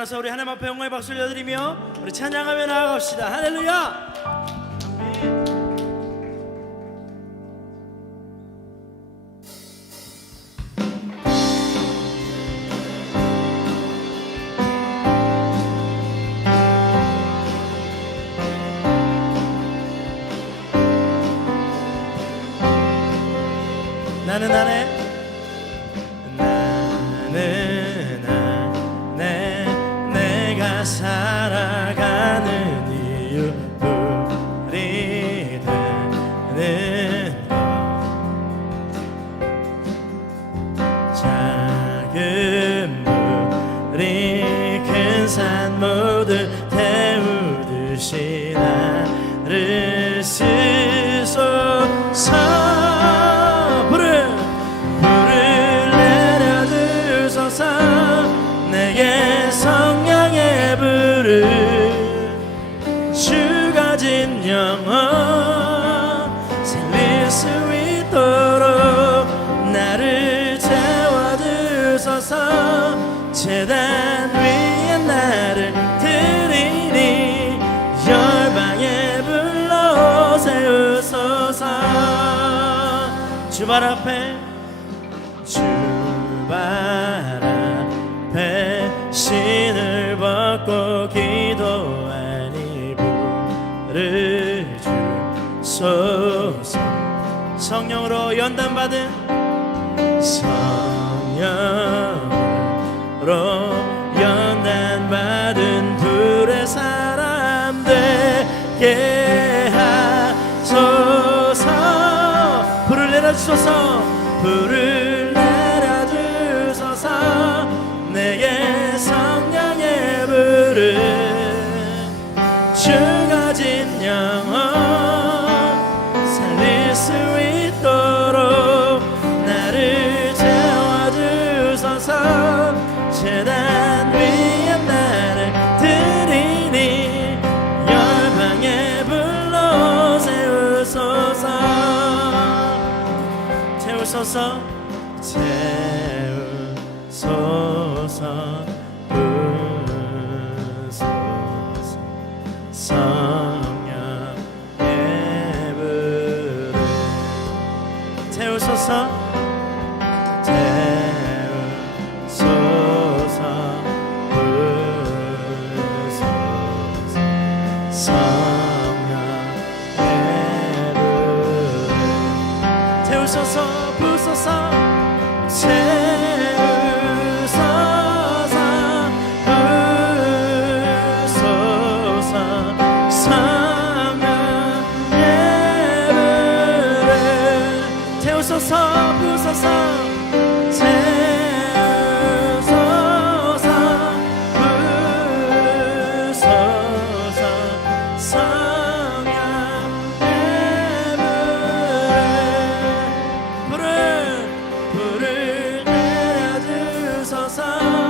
가서 우리 하나님 앞에 영광의 박수를 드리며 우리 찬양하며 나아갑시다. 할렐루야! 주발 앞에 주발 앞에 신을 벗고 기도하니 부를 주소서. 성령으로 연단받은 성령으로 연단받은 불의 사람들께 주옵소서. 부르 채우소서 채우소서. 부소서. 성령의 불을 채우소서. 성령의 불을 채우소서. 불 love.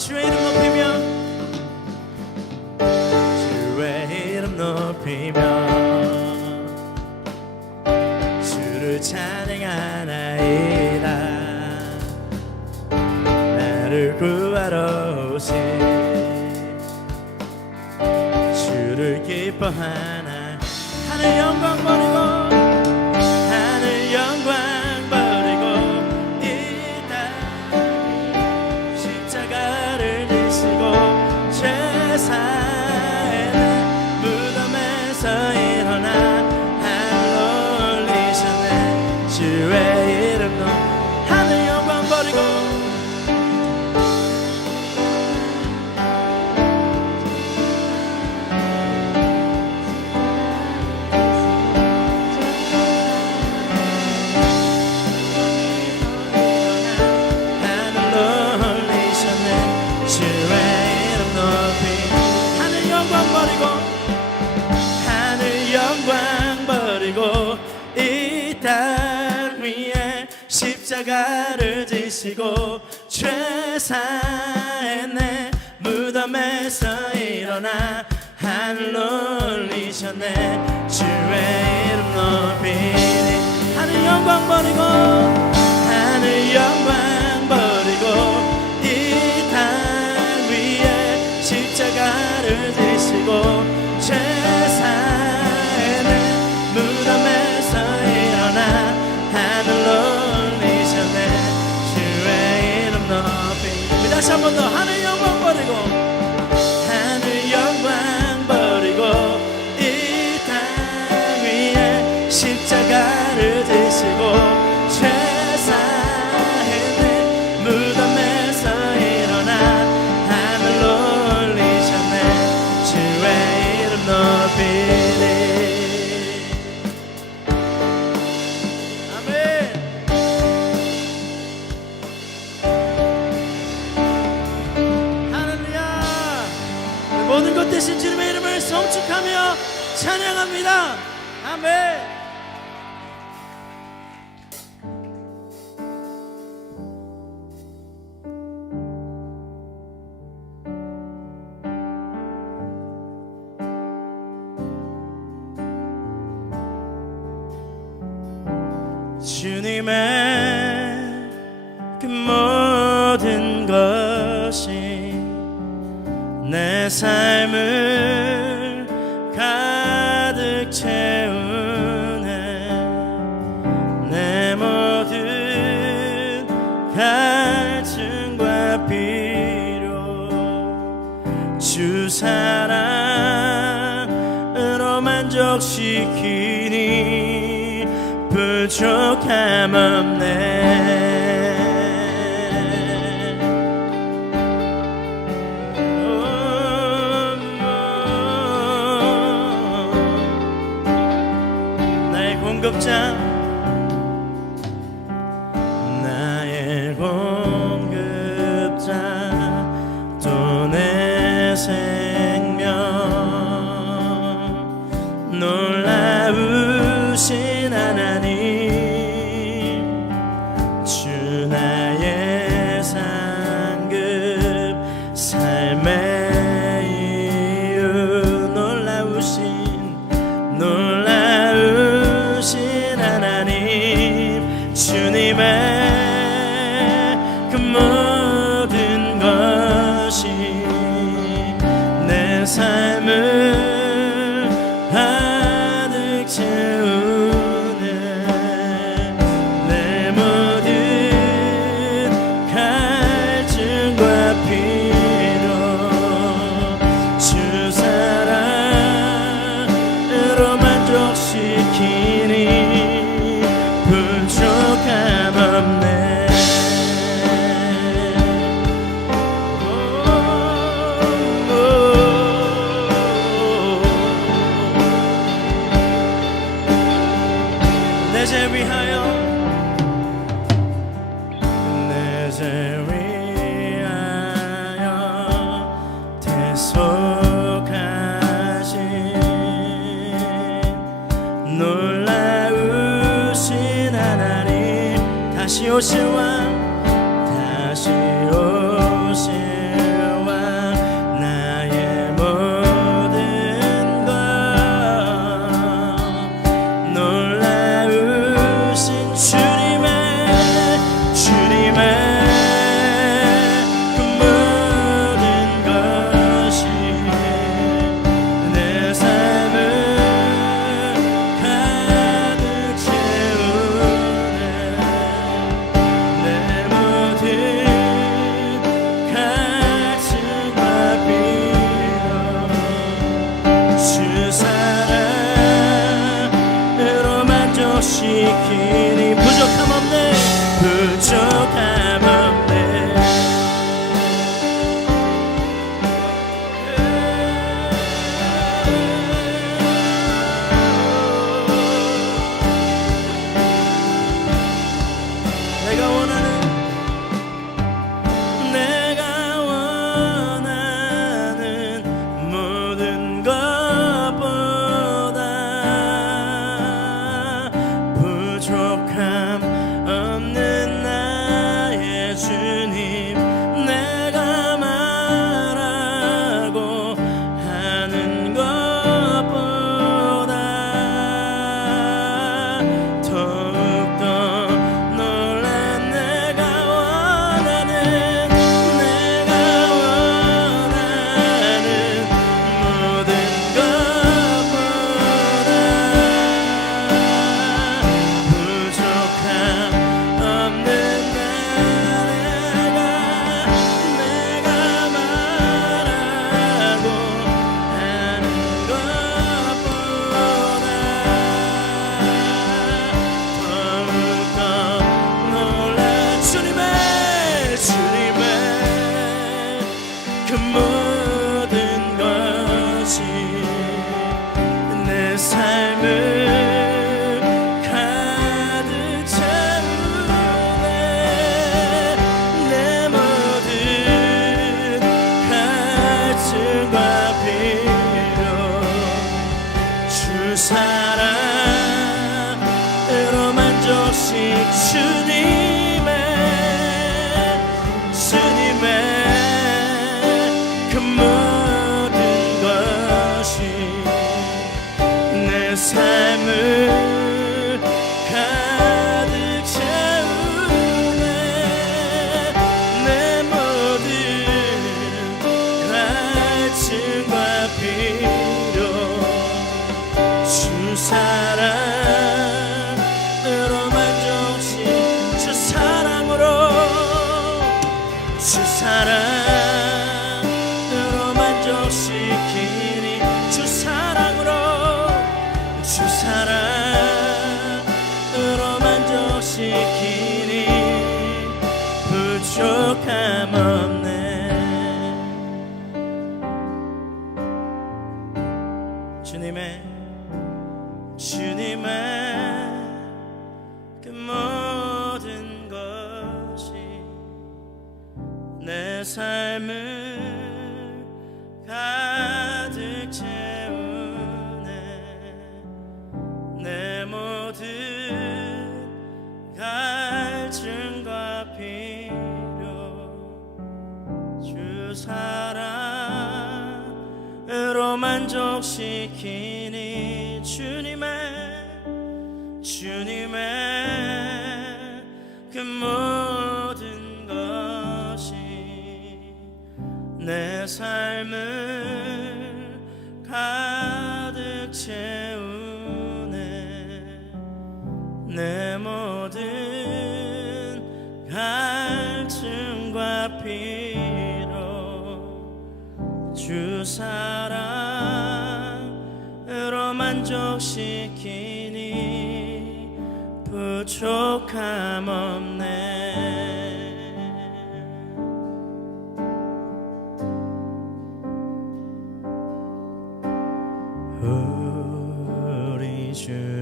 주의 이름 높이며 주의 이름 높이며. 지고 최사했네 무덤에서 일어나 하늘 올리셨네. 주의 이름 높이니 하늘 영광 버리고 하늘 영광 주님의 그 모든 것이 내 삶을 내 공급자 Alzheimer's. 是万。man. look 주님의 그 모든 것이 내 삶을 우리 주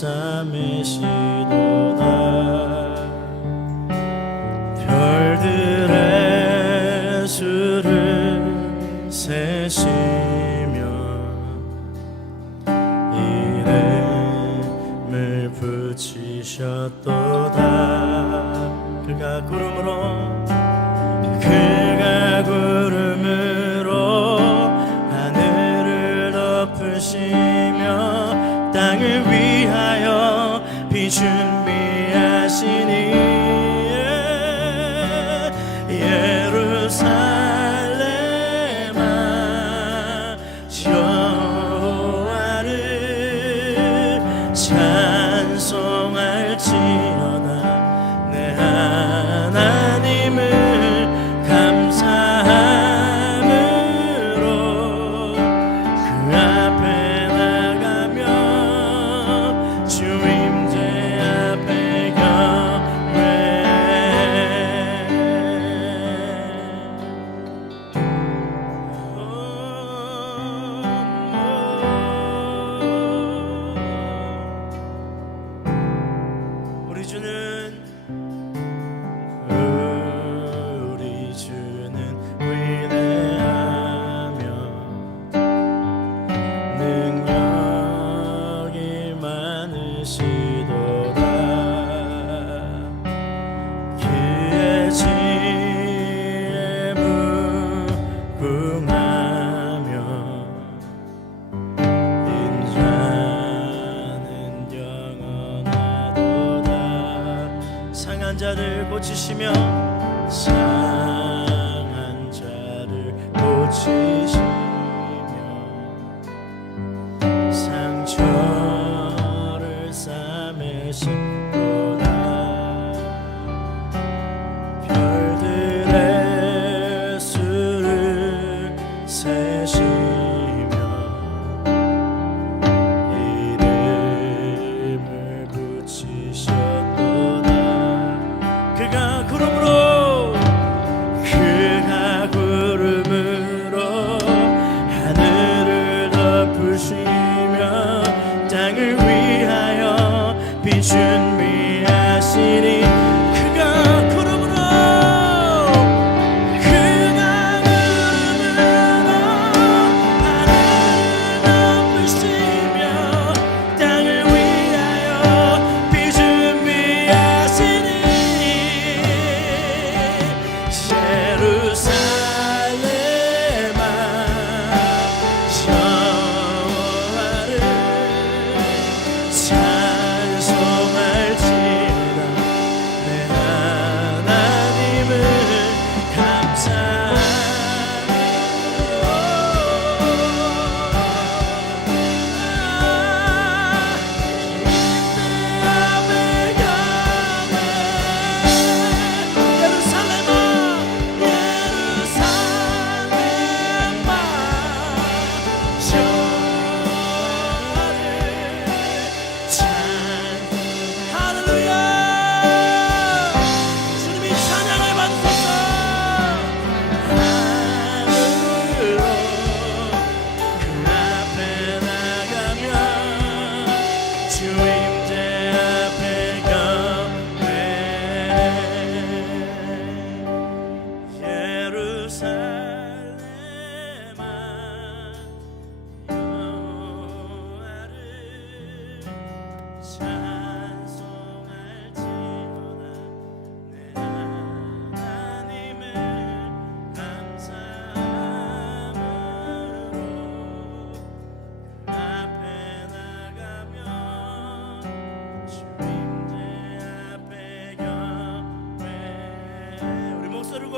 I miss you.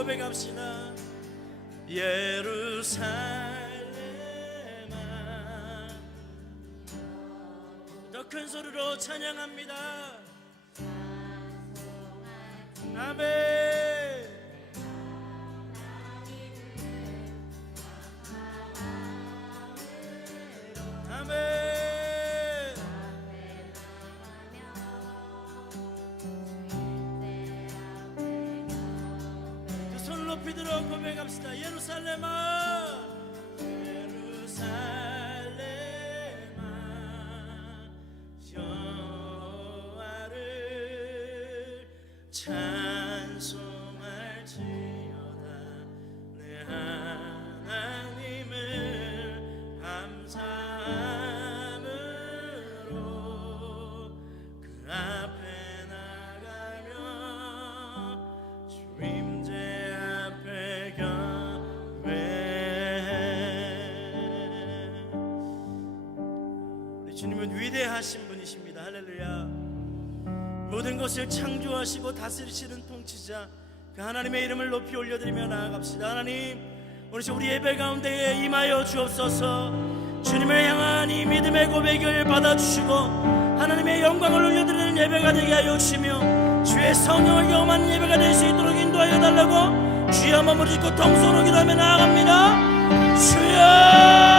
고백합시다. 예루살렘아 더 큰 소리로 찬양합니다. 아멘. 높이 들어 고백합시다. 예루살렘아 예루살렘 주님은 위대하신 분이십니다. 할렐루야. 모든 것을 창조하시고 다스리시는 통치자 그 하나님의 이름을 높이 올려드리며 나아갑시다. 하나님 오늘 우리 예배 가운데에 임하여 주옵소서. 주님을 향한 이 믿음의 고백을 받아주시고 하나님의 영광을 올려드리는 예배가 되게 하여 주시며 주의 성령을 경험하는 예배가 될 수 있도록 인도하여 달라고 주여 부르짖고 통성으로 기도하며 나아갑니다. 주여